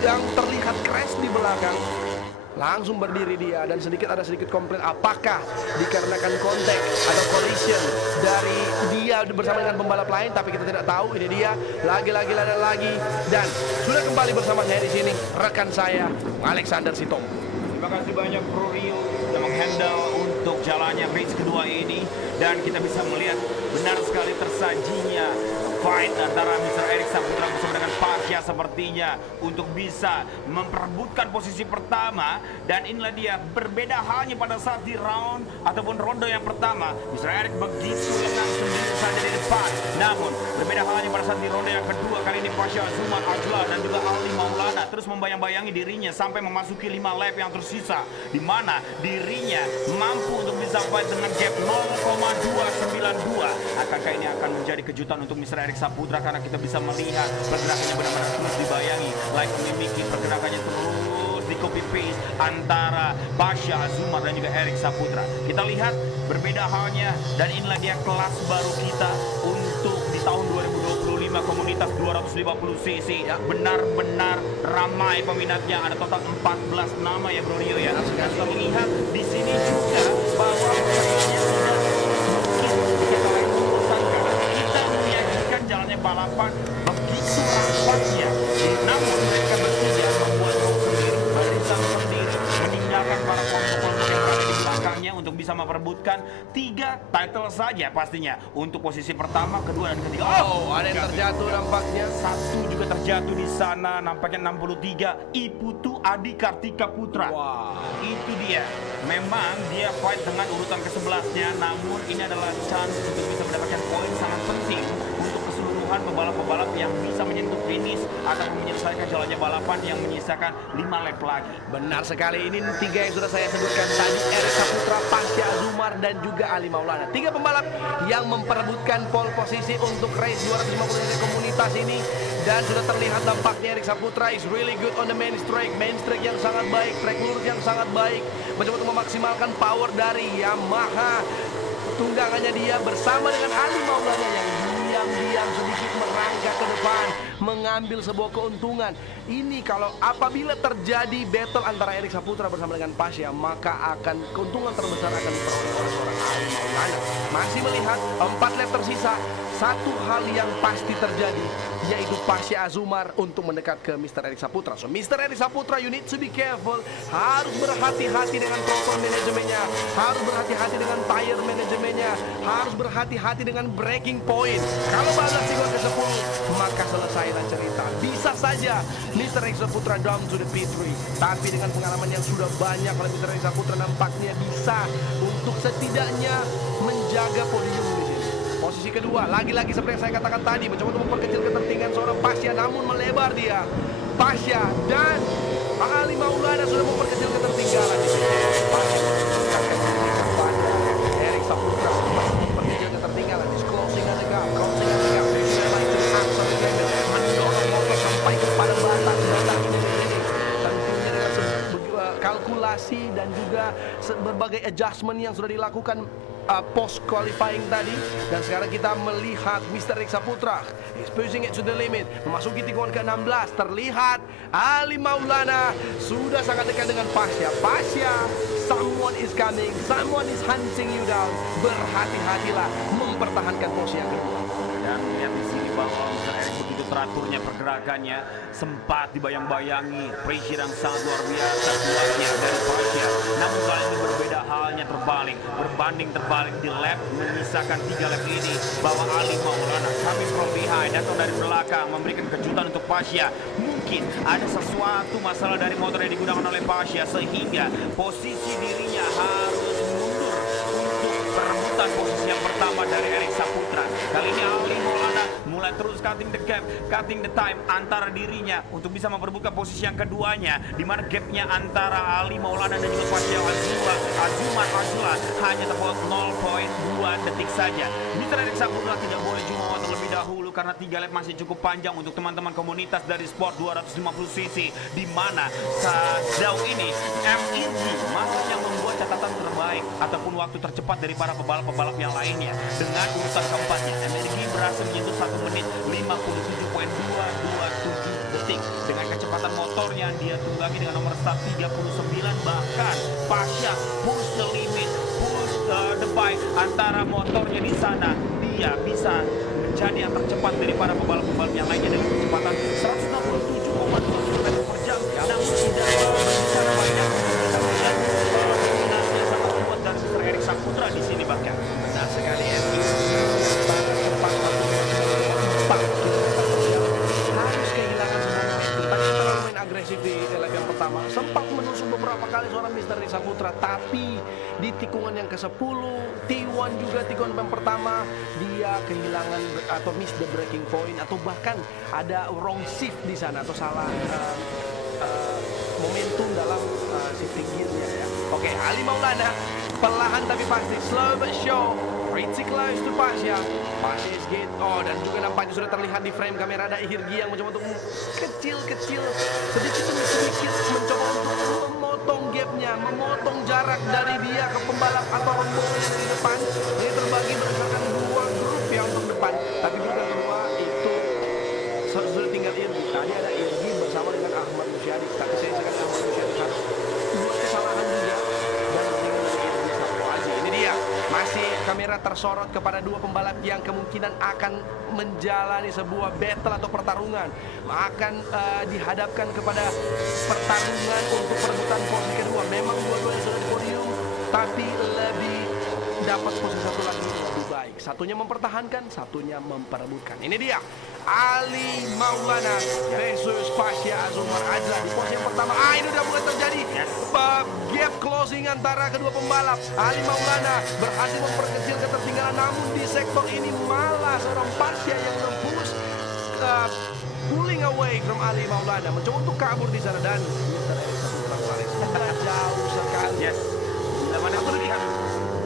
yang terlihat crash di belakang. Langsung berdiri dia dan ada sedikit komplain apakah dikarenakan kontak atau collision dari dia bersama dengan pembalap lain, tapi kita tidak tahu. Ini dia lagi dan sudah kembali bersama saya di sini rekan saya Alexander Sitom. Terima kasih banyak Bro Rio yang menghandle untuk jalannya race kedua ini, dan kita bisa melihat benar sekali tersajinya fight antara Mr. Erik Saputra bersama dengan Pasha sepertinya untuk bisa memperebutkan posisi pertama. Dan inilah dia, berbeda halnya pada saat di round ataupun ronde yang pertama Mr. Erik begitu lengang sendiri saja di depan, namun berbeda halnya pada saat di ronde yang kedua. Kali ini Pasha Azumar Ajla dan juga Ali Maulana terus membayang-bayangi dirinya sampai memasuki 5 lap yang tersisa, di mana dirinya mampu untuk bisa fight dengan gap 0,292. Akankah ini akan menjadi kejutan untuk Mr. Erik Saputra, karena kita bisa melihat pergerakannya benar-benar terus dibayangi, like memiliki pergerakannya terus di copy paste antara Pasha Azumar dan juga Erik Saputra. Kita lihat berbeda halnya, dan inilah dia kelas baru kita untuk di tahun 2025, komunitas 250 cc ya, benar-benar ramai peminatnya. Ada total 14 nama ya Bro Rio ya. Dan kita lihat di sini juga bahwa pesertanya sudah jalannya balapan begitu rapatnya, namun mereka bertiga membuat road sendiri, barisan sendiri, meninggalkan para kelompok-kelompok yang berada di belakangnya untuk bisa memperebutkan 3 title saja pastinya untuk posisi pertama, kedua, dan ketiga. Oh, ada yang terjatuh nampaknya. Satu juga terjatuh di sana, nampaknya 63, Iputu Adi Kartika Putra. Wow. Itu dia. Memang dia fight dengan urutan ke-11-nya, namun ini adalah chance untuk bisa mendapatkan poin sangat penting untuk keseluruhan pembalap-pembalap yang bisa menyentuh finish atau menyelesaikan jalannya balapan yang menyisakan 5 lap lagi. Benar sekali, ini 3 yang sudah saya sebutkan tadi, Erik Saputra, Pasha Azumar, dan juga Ali Maulana. 3 pembalap yang memperebutkan pole posisi untuk race 250 cc komunitas ini. Dan sudah terlihat dampaknya Erik Saputra is really good on the main straight yang sangat baik, track lurus yang sangat baik, mencoba untuk memaksimalkan power dari Yamaha tunggangannya dia bersama dengan Ali Maulana yang diam-diam sedikit merangkak ke depan, mengambil sebuah keuntungan. Ini kalau apabila terjadi battle antara Erik Saputra bersama dengan Pasha, maka akan keuntungan terbesar akan diperoleh oleh seorang Ali Maulana. Masih melihat 4 lap tersisa, satu hal yang pasti terjadi, yaitu Pasha Azumar untuk mendekat ke Mr. Erik Saputra. So Mr. Erik Saputra, you need to be careful. Harus berhati-hati dengan throttle manajemennya, harus berhati-hati dengan tire manajemennya, harus berhati-hati dengan braking point. Kalau balas di ke 10, maka selesailah cerita. Bisa saja Mr. Erik Saputra down to the P3, tapi dengan pengalaman yang sudah banyak, kalau Mr. Erik Saputra nampaknya bisa untuk setidaknya menjaga podium di sini. Posisi kedua, lagi-lagi seperti yang saya katakan tadi, mencoba untuk memperkecil ketertinggalan seorang Pasha, namun melebar dia. Pasha dan Ali Maulana sudah memperkecil ketertinggalan di sini. Pasha menunjukkan kepada Erik Saputra masih memperkecil ketertinggalan. Is closing on the gap, mendorong motor sampai kepada batas ini. Tentunya dengan kalkulasi dan juga berbagai adjustment yang sudah dilakukan post qualifying tadi. Dan sekarang kita melihat Mr. Erik Saputra is pushing it to the limit, memasuki tikungan ke-16. Terlihat Ali Maulana sudah sangat dekat dengan Pasha. Pasha, someone is coming, someone is hunting you down. Berhati-hatilah mempertahankan posisi yang kedua. Dan lihat di sini bahwa Mr. Erik begitu teraturnya pergerakannya, sempat dibayang-bayangi pressure yang sangat luar biasa kuatnya dari Pasha. Namun kali ini berbeda halnya, berbanding terbalik di lap menyisakan 3 lap ini, bahwa Ali Maulana coming from behind, datang dari belakang, memberikan kejutan untuk Pasha. Mungkin ada sesuatu masalah dari motor yang digunakan oleh Pasha sehingga posisi dirinya harus mundur untuk perebutan posisi yang pertama dari Erik Saputra. Kali ini Ali Maulana mulai terus cutting the gap, cutting the time antara dirinya untuk bisa memperebutkan posisi yang keduanya, di mana gapnya antara Ali Maulana dan juga Pasha Azumar hanya terpaut 0,2 detik saja. Mr. Erik Saputra tidak boleh jumawa terlebih dahulu karena 3 lap masih cukup panjang untuk teman-teman komunitas dari Sport 250 cc, di mana sejauh ini MIG masih yang membuat catatan terbaik ataupun waktu tercepat dari para pembalap-pembalap yang lainnya. Dengan urutan keempatnya, MIG berhasil menyentuh 1 menit 57.227 detik. detik. Dengan kecepatan motornya dia tunggangi dengan nomor start 39, bahkan Pasha push the limit, push the bike antara motornya di sana. Dia bisa menjadi yang tercepat daripada pembalap-pembalap yang lainnya dengan kecepatan 167,2 km per jam. Namun tidak berbicara banyak, kita melihat dominasinya sangat kuat dari Mr. Erik Saputra di sini bahkan. Benar sekali Evi. Cepat empat harus kehilangan sebuah momentum. Tadi kita main agresif di lap yang pertama. Sempat menusuk beberapa kali seorang Mr. Erik Saputra, tapi di tikungan yang ke-10, T1 juga tikungan yang pertama dia kehilangan atau miss the breaking point, atau bahkan ada wrong shift di sana atau salah momentum dalam shifting gearnya ya. Oke, Ali Maulana perlahan tapi pasti, slow but sure, pretty close to Pasha. Pasha is gate. Oh, dan juga nampaknya sudah terlihat di frame kamera ada Hirgi yang mencoba untuk kecil-kecil, sedikit demi sedikit mencoba untuk memotong gapnya, memotong jarak dari dia ke pembalap atau rombongan yang di depan. Ini terbagi berdasarkan dua grup ya untuk depan, tapi juga kedua itu sudah tinggal Irgi. Tadi ada Irgi bersama dengan Ahmad Musyadi, tapi saya sekali Ahmad Musyadi harus buat kesalahan juga dan tinggal Irgi satu aja. Ini dia, masih kamera tersorot kepada dua pembalap yang kemungkinan akan menjalani sebuah battle atau pertarungan, akan dihadapkan kepada pertarungan untuk perebutan posisi kedua. Memang dua-duanya sudah di podium, tapi lebih dapat posisi satu lagi lebih baik. Satunya mempertahankan, satunya memperebutkan. Ini dia Ali Maulana versus Pasha Azumar Ajla di posisi yang pertama. Ini udah mulai terjadi gap closing antara kedua pembalap. Ali Maulana berhasil memperkecil ketertinggalan, namun di sektor ini malah seorang Pasha yang nembus pulling away from Ali Maulana, mencoba untuk kabur di sana, dan Mr. Erik Saputra sudah jauh sekali. Yes, bila mana terlihat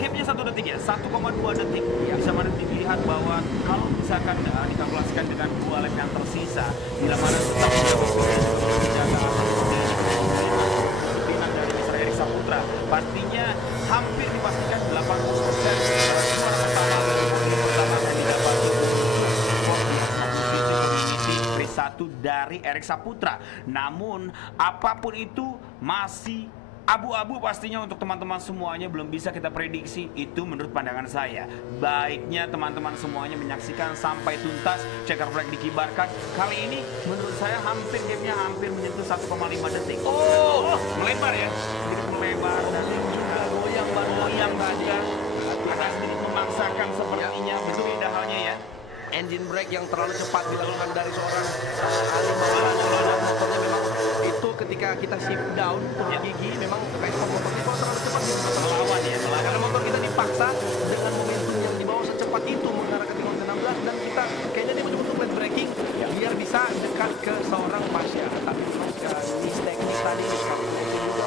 gapnya 1 detik ya, 1,2 detik. Bisa mana dilihat bahwa kalau misalkan dikalkulasikan dengan 2 lap yang tersisa, bila mana tetap menjaga kemungkinan dari Mr. Erik Saputra, pastinya hampir dipastikan 80% juara pertama akan didapati race 1 dari Erik Saputra. Namun apapun itu masih abu-abu pastinya untuk teman-teman semuanya, belum bisa kita prediksi. Itu menurut pandangan saya. Baiknya teman-teman semuanya menyaksikan sampai tuntas, checker flag dikibarkan. Kali ini menurut saya hampir gapnya hampir menyentuh 1,5 detik. Oh, melebar ya, sedikit melebar dan juga goyang tadi. Agak sedikit memaksakan sepertinya, berbeda halnya ya. Engine brake yang terlalu cepat dilakukan dari seorang Ali Maulana. Motornya memang itu ketika kita shift down punya gigi, memang respon motornya kalau terlalu cepat Melawan ya, karena motor kita dipaksa dengan momentum yang di bawah secepat itu mengarah ke tikungan ke-16, dan kita kayaknya dia mencoba untuk late braking biar bisa dekat ke seorang Pasha, tapi miss teknis tadi juga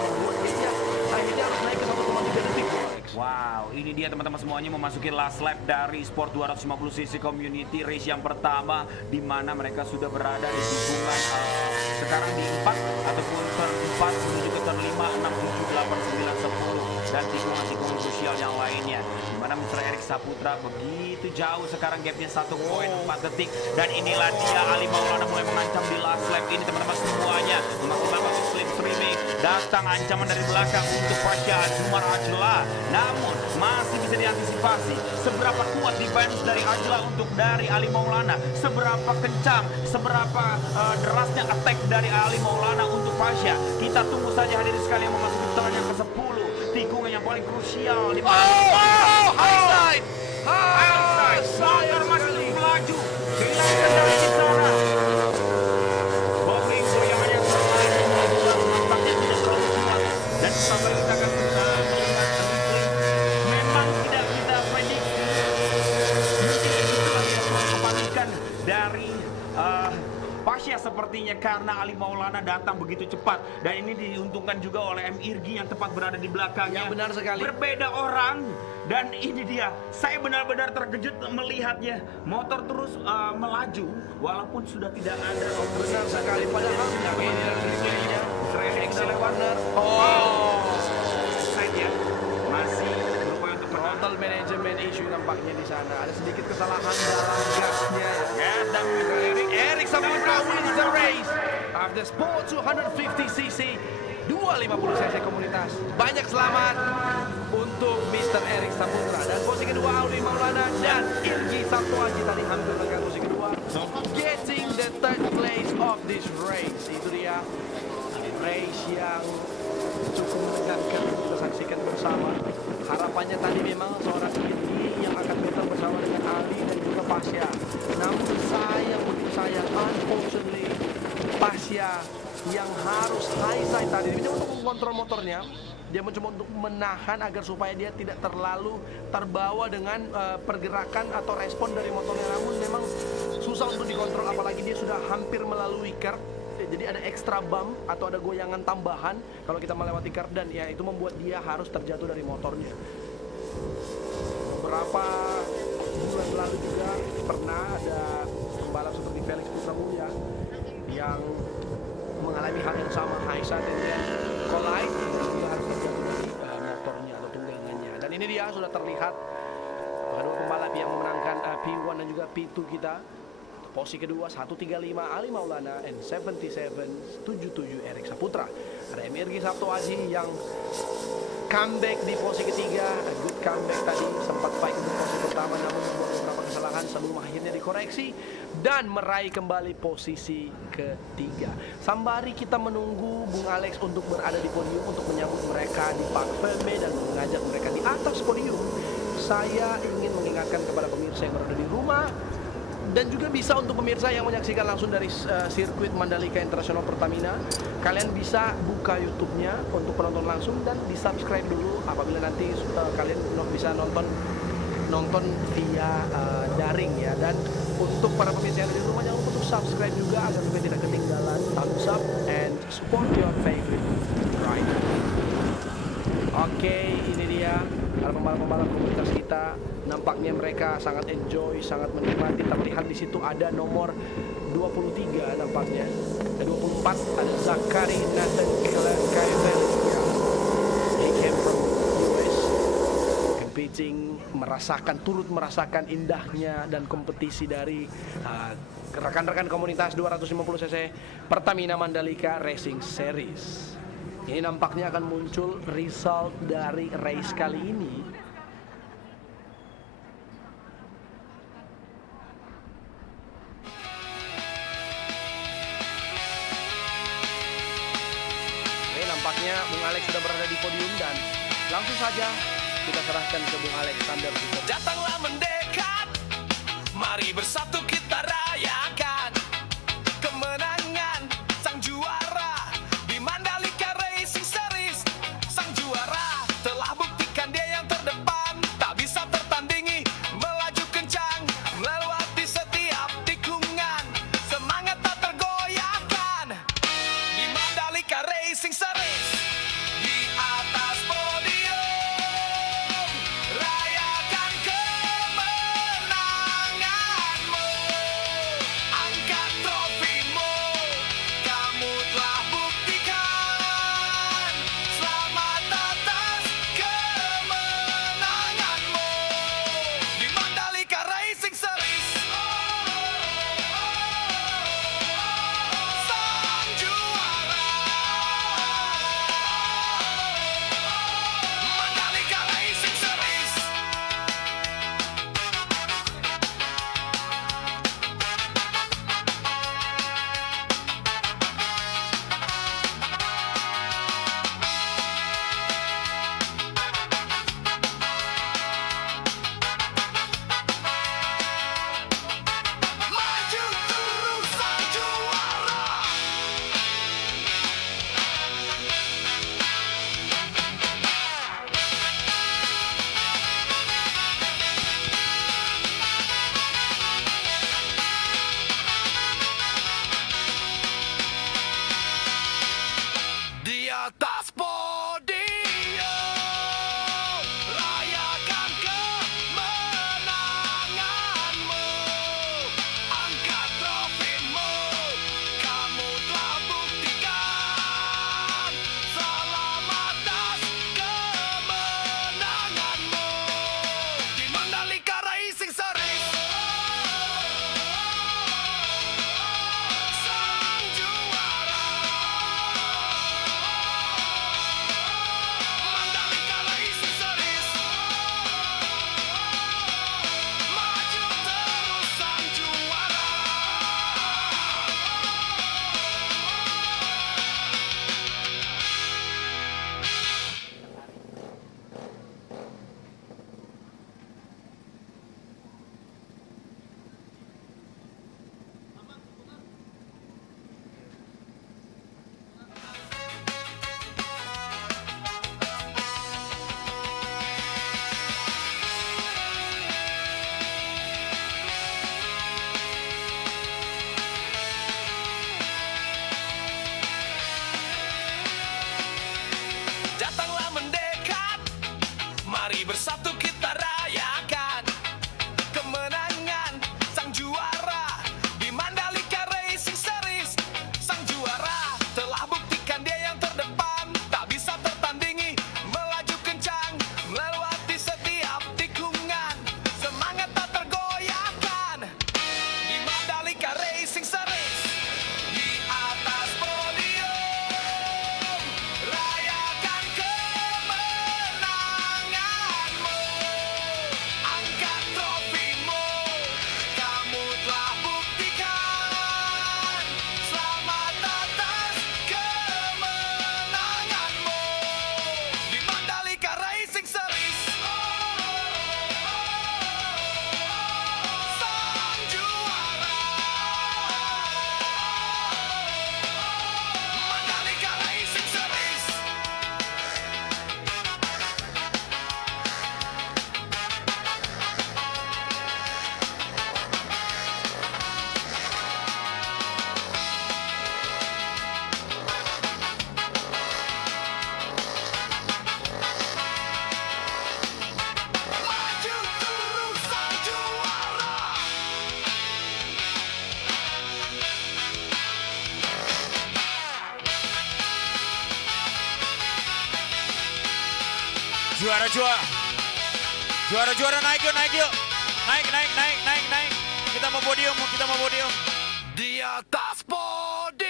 membuat dia akhirnya harus naik ke 1,3 detik. Wow, ini dia teman-teman semuanya memasuki last lap dari Sport 250cc Community Race yang pertama, di mana mereka sudah berada di tikungan sekarang di 4 ataupun turn 4 menuju ke turn 5, 6, 7, 8, 9, 10 dan tikungan-tikungan krusial yang lainnya, di mana Mr. Erik Saputra begitu jauh sekarang, gapnya 1,4 detik. Dan inilah dia Ali Maulana mulai mengancam di last lap ini teman-teman semuanya, memaksimalkan slipstreaming, datang ancaman dari belakang untuk Pasha Azumar Ajla. Namun masih bisa diantisipasi seberapa kuat defense dari Ajla untuk dari Ali Maulana, seberapa kencang, seberapa derasnya attack dari Ali Maulana untuk Pasha. Kita tunggu saja hadirin sekalian memasuki turn yang ke-10, tikungan yang paling krusial di mana Highside, motor masih melaju, kehilangan kendali di sana. Bobling goyangan yang terlalu nampaknya tidak terlalu kuat, dan sampai kita akan melihat memang tidak kita prediksi. Mungkin itulah yang kepanikan dari Pasha sepertinya, karena Ali Maulana datang begitu cepat, dan ini diuntungkan juga oleh M. Irgi yang tepat berada di belakangnya. Ya, benar sekali. Berbeda orang, dan ini dia, saya benar-benar terkejut melihatnya. Motor terus melaju walaupun sudah tidak ada. benar sekali. Padahal excellent corner. Offside ya, masih berupaya untuk menang. Total management issue nampaknya di sana. Ada sedikit kesalahan dalam gasnya. Ya, dan Erik Saputra wins the race. Drive the Sport 250cc 250cc komunitas. Banyak selamat untuk Mr. Erik Saputra. Dan posisi kedua Audi Maulana dan Ilgi Sartoaji tadi hampir dengan posisi kedua. Getting the third place of this race. Itu dia race yang cukup menegangkan kita saksikan bersama. Harapannya tadi memang seorang Ilgi yang akan bertemu bersama dengan Ali dan juga Pasya. Namun sayang, unfortunately Pasya yang harus high side tadi. Dia mencoba untuk mengontrol motornya. Dia mencoba untuk menahan agar supaya dia tidak terlalu terbawa dengan pergerakan atau respon dari motornya. Namun memang susah untuk dikontrol, apalagi dia sudah hampir melalui curb. Jadi ada extra bump atau ada goyangan tambahan kalau kita melewati curb, dan ya itu membuat dia harus terjatuh dari motornya. Beberapa bulan lalu juga pernah ada pembalap seperti Felix Putra Mulia yang mengalami hal yang sama, Haisa, dan dia collide, dia harus terjatuh dari motornya atau tunggangannya. Dan ini dia sudah terlihat kedua pembalap yang memenangkan P1 dan juga P2 kita. Posisi kedua 135 Ali Maulana and 77 Erik Saputra. Ada Irgi Sartoaji yang comeback di posisi ketiga, a good comeback tadi, sempat fight untuk posisi pertama namun membuat beberapa kesalahan sebelum akhirnya dikoreksi dan meraih kembali posisi ketiga. Sembari kita menunggu Bung Alex untuk berada di podium untuk menyambut mereka di Park Ferme dan mengajak mereka di atas podium, saya ingin mengingatkan kepada pemirsa yang berada di rumah dan juga bisa untuk pemirsa yang menyaksikan langsung dari sirkuit Mandalika International Pertamina, kalian bisa buka YouTube-nya untuk penonton langsung dan di-subscribe dulu apabila nanti kalian bisa nonton via daring ya. Dan untuk para pemirsa yang ada di rumah, jangan lupa untuk subscribe juga agar supaya tidak ketinggalan thumbs up and support your favorite rider. Oke, ini dia para pembalap-pembalap komunitas kita. Nampaknya mereka sangat enjoy, sangat menikmati. Terlihat di situ ada nomor 23 nampaknya. 24 ada Zachary Nathan Kaiser. He came from US competing, turut merasakan indahnya dan kompetisi dari rekan-rekan komunitas 250cc Pertamina Mandalika Racing Series. Ini nampaknya akan muncul result dari race kali ini. Oke, nampaknya Bung Alex sudah berada di podium dan langsung saja kita serahkan ke Bung Alexander. Datanglah mendekat, mari bersatu kita rayakan kemenangan sang juara di Mandalika Racing Series. Sang juara telah buktikan dia yang terdepan, tak bisa tertandingi, melaju kencang, melewati setiap tikungan, semangat tak tergoyahkan di Mandalika Racing Series. Di atas podium, rayakan kemenanganmu, angkat trofimu, kamu telah buktikan. Selamat atas kemenanganmu di Mandalika Racing Series. Sang juara Mandalika Racing Series. Maju terus sang juara. Di atas podium, rayakan kemenanganmu, angkat trofimu, kamu telah buktikan. Selamat atas kemenanganmu di Mandalika Racing Series. Sang juara Juara naik yuk. Naik. Kita mau podium. Di atas podium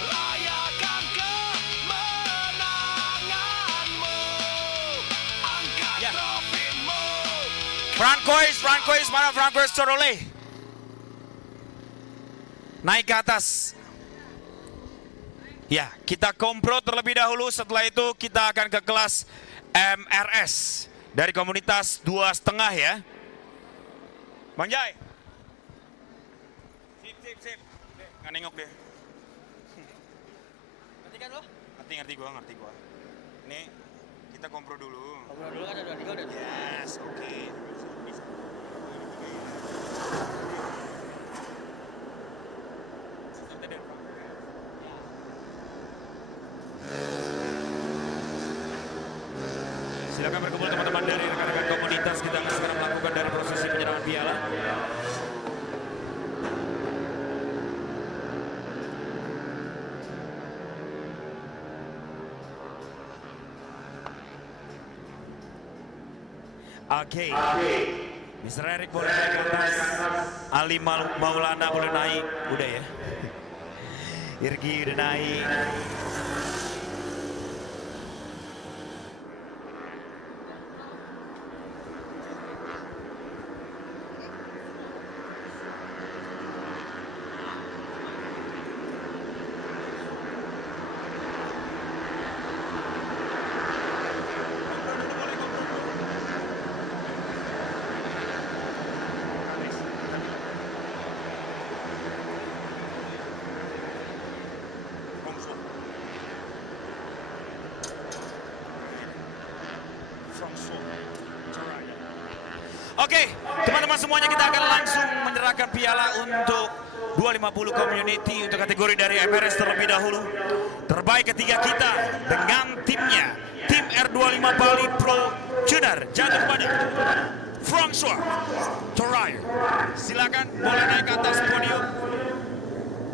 rayakan kemenanganmu, angkat Ya. trofimu. Francois mana Francois Corole? Naik ke atas. Ya, kita kompro terlebih dahulu. Setelah itu kita akan ke kelas MRS dari komunitas 2,5 ya. Bang Jai. Sip. Nggak nengok deh. Ngerti kan lo? Ngerti gua. Nih, kita kompro dulu. Ngobrol dulu kan ada 2-3 udah. Yes, oke. Silakan berkumpul teman-teman dari rekan-rekan komunitas. Kita akan segera melakukan dari prosesi penyerangan piala. Oke. Mr. Eric boleh naik ke atas. Ali Maulana boleh naik. Udah ya. Irgi udah naik. Oke, teman-teman semuanya kita akan langsung menyerahkan piala untuk 250 community untuk kategori dari MRS terlebih dahulu. Terbaik ketiga kita dengan timnya, tim R25 Bali Pro Junior jatuh pada François Torayo. Silakan boleh naik ke atas podium.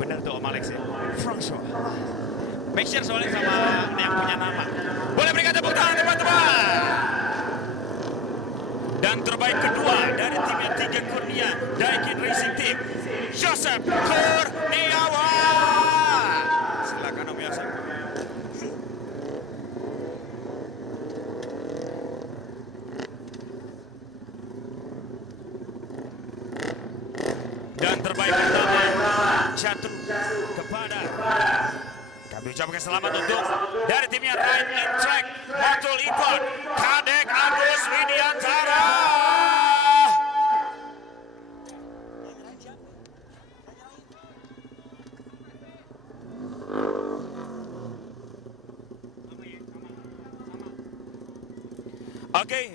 Benar tuh Om Alex ya, François. Make sure soalnya sama yang punya nama. Boleh berikan tepuk tangan teman-teman. Dan terbaik kedua dari timnya 3 Kurnia Daikin Racing Team, Joseph Kurniawan. Silakan Om Yosef. Dan terbaik pertama jatuh kepada, kami ucapkan selamat untuk dari timnya Ride and Track Matul Ivan Kadek Agus Widiantara. Oke,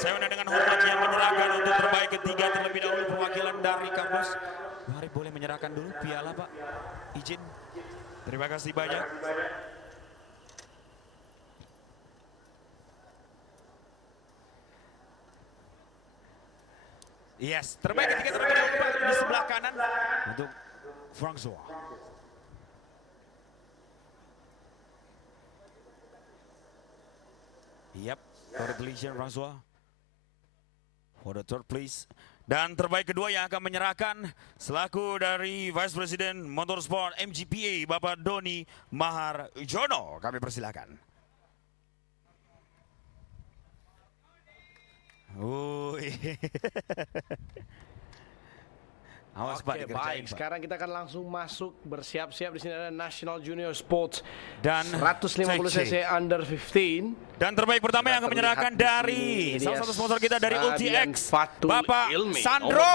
saya undang dengan hormat yang menyerahkan untuk terbaik ketiga terlebih dahulu perwakilan dari kampus. Mari boleh menyerahkan dulu piala Pak, izin. Terima kasih banyak. Yes, terbaik ketiga terlebih dahulu Pak di sebelah kanan untuk François. Yap, congratulations François. For the third place. Dan terbaik kedua yang akan menyerahkan selaku dari Vice President Motorsport MGPA Bapak Doni Maharjono. Kami persilakan. Awas Pak, Oke, dikerjain, baik. Pak. Sekarang kita akan langsung masuk bersiap-siap. Di sini ada National Junior Sports Dan 150 cc under 15. Dan terbaik pertama yang akan menyerahkan Terlihat di dari sini, ini salah dia satu sponsor kita dari Sabian UTX, Fatul Bapak Ilmi. Sandro.